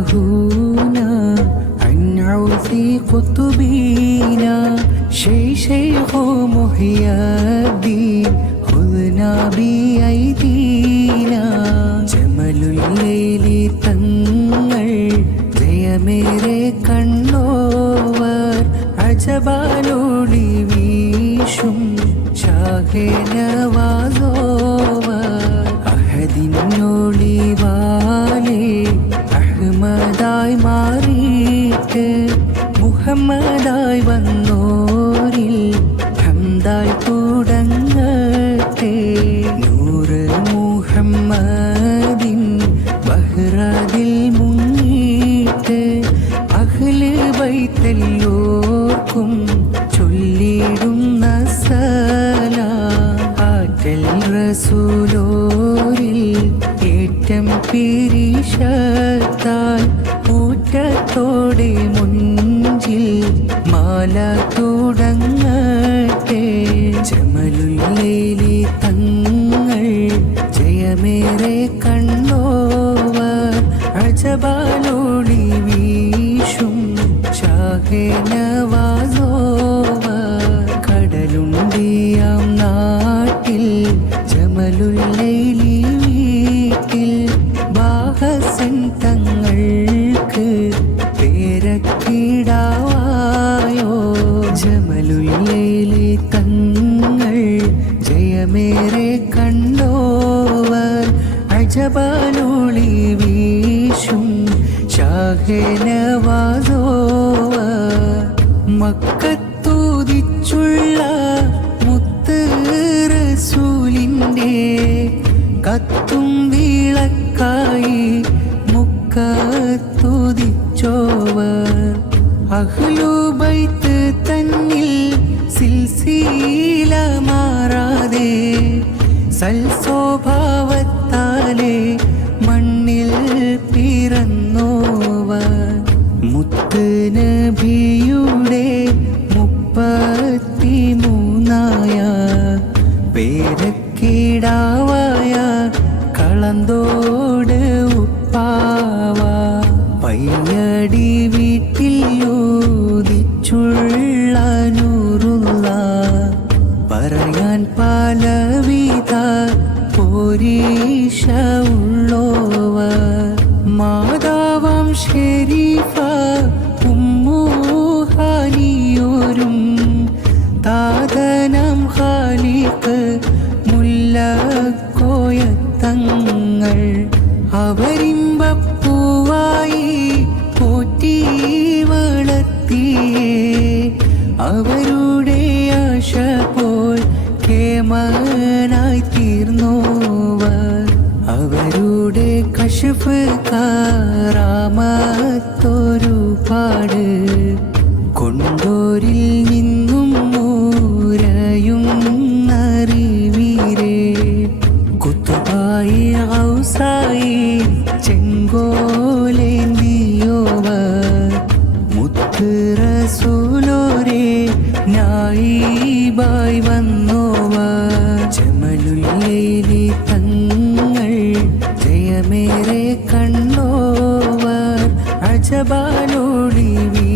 لهونا عن عوث قطبينا شي شيخ محيى الدين خذنا بأيدينا جمل الليل തങ്ങൾ ജയമേറെ കണ്ണോവർ അജബാലോളി വീശും ഷാഹേനവാസോവർ അഹദിനൊളിവാലേ മുഹമ്മദായി വന്നോരിൽ ഹംദായി തുടങ്ങട്ടെ നൂറ് മുഹമ്മദിൻ ബഹ്റാദിൽ മുങ്ങിയിട്ട് അഹ്ല് വൈത്തല്ലോർക്കും ചൊല്ലിടുന്ന സലാം ആറ്റൽ റസൂലോരിൽ ഏറ്റം പിരിശത്താൽ കൂറ്റത്തോടെ മുഞ്ചിൽ മാല തുടങ്ങട്ടെ ജമലുല്ലേലി തങ്ങൾ ജയമേറെ കണ്ണോവർ അജബാലോളി വീശും ഷാഹേനവാസോവർ കടലുണ്ടിയാം നാട്ടിൽ ജമലുല്ലൈലി ജയമേറെ കണ്ടോവർ അജപാനോളി വീശും ഷാഹേനവാസോവർ മക്കത്തൂതിച്ചുള്ള മുത്ത് റസൂലിന്റെ കത്തും വിളക്കായി മുക്കത്തുതിച്ചോവർ. അഹ്ലുബൈത്ത് സൽസ്വഭാവത്താലെ മണ്ണിൽ പിറന്നോവ. മുത്ത് നബിയുടെ മുപ്പത്തി മൂന്നായ പേരക്കിടാവായ കളന്തോട് പോരീഷ ഉള്ളോവർ മാതാവാം ഷെരീഫ ഉമ്മൂഹാനിയോരും താതനം ഖാലിഖ് മുല്ലക്കോയത്തങ്ങൾ അവരിമ്പപ്പൂവായി പോറ്റി വളർത്തിയേ അവരുടെ കശഫ് കാറാമത്തൊരു പാട്. കൊണ്ടോരിൽ നിന്നും മൂരയും അറിവീരേ കുത്തുബായി ഔസായി ചെങ്കോലേന്തിയോവർ বান